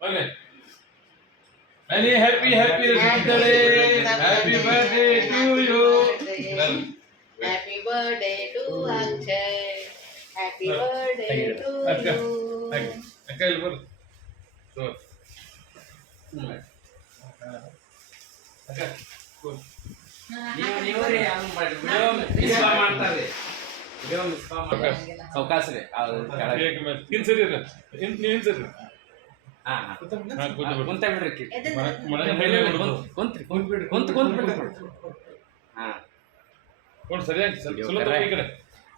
Okay. Many happy birthday. Happy birthday to you. Well, Happy birthday to Akshay. Happy birthday to Akka, you. Akka, ಇಲ್ಲಿ ಬರ್ರಿ. So, ಅಕ್ಕ, cool. ಅವಕಾಶ ರೀ cake ಮೇಲೆ ಇನ್ ಸರಿ ಇರ್ರಿ. ಇನ್ ಸರಿ. ಹಾ, ಕೂತ್ಬಿಡ್ರಿ. ಕುಂತ ಬಿಡ್ರಿ ಮನೆ ಮೇಲೆ ಬಿಡ್ಬೋದು. ಕುಂತ್ರಿ ಕುಂತ್ಬಿಡ್ರಿ ಹಾ ಕೊಂಡು ಸರಿಯಾಗಿ ಚಲೋ ತಗೋ ಈ ಕಡೆ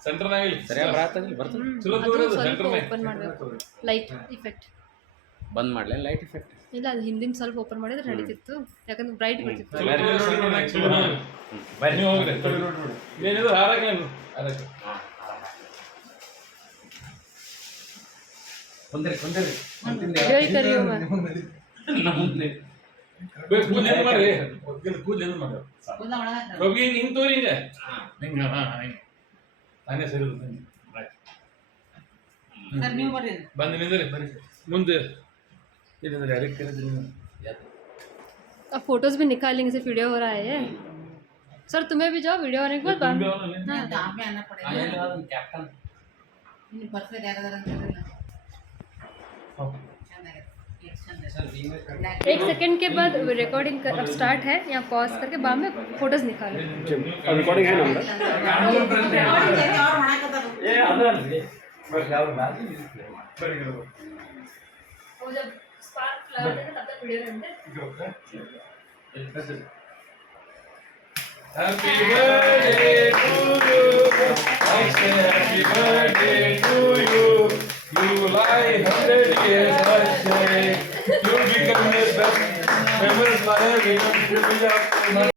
ಸೆಂಟರ್ನಾಗ ಇಲ್ಲಿ ಸರಿಯಾಗಿ ಬರ್ತದೆ ಬರ್ತದೆ ಚಲೋ ತಗೋರಿ ಅದು ಸೆಂಟರ್ನಾಗ ಓಪನ್ ಮಾಡಬೇಕು ಲೈಟ್ ಇಫೆಕ್ಟ್ ಬಂದ್ ಮಾಡ್ಲೆ ಲೈಟ್ ಇಫೆಕ್ಟ್ ಇಲ್ಲ ಅದು ಹಿಂದಿನ ಸ್ವಲ್ಪ ಓಪನ್ ಮಾಡಿದ್ರೆ ನಡೀತಿತ್ತು ಯಾಕಂದ್ರೆ ಬ್ರೈಟ್ ಬರ್ತಿತ್ತು ಚಲೋ ತಗೋರಿ ಸೆಂಟರ್ನಾಗ ಚಲೋ ಬರ್ರಿ ನೀವು ಹೋಗ್ರಿ ಏನಿದು ಹಾರಕ್ಕೆ ಅದಕ್ಕೆ ಕುಂದ್ರಿ ಜೈ ಕರಿಯೋ ಕೂದಲು ಏನು ಮಾಡ್ರಿ ಕೂದಲು ಏನು ಮಾಡ್ರಿ ಹೋಗಿ ಹಿಂಗೆ ತೋರಿ ಹಿಂಗೆ ಹಿಂಗೆ ಹಿಂಗೆ ತಾನೇ ಸರಿ ಬಂದು ನಿಂದ್ರಿ ಮುಂದೆ ಇಲ್ಲಿಂದ್ರಿ ಅದಕ್ಕೆ ಕರೆದ್ರಿ अब फोटोज भी निकालेंगे सिर्फ वीडियो हो रहा है सर तुम्हें भी जाओ वीडियो होने के बाद तुम्हें बाद भी हाँ दाम में आना पड़ेगा ಕ್ಯಾಪ್ಟನ್ ಇನ್ನು ಬರ್ತಾ ಯಾರಾದರೂ एक सेकंड के बाद रिकॉर्डिंग अब स्टार्ट है यहाँ पॉज करके बाद में फोटोज निकालो रिकॉर्डिंग है नंबर वो जब स्पार्क लगा देगा तब तक वीडियो रहते Happy birthday to you. I say happy birthday to you. You live 100 years, I say. You become the best. Famous life, you become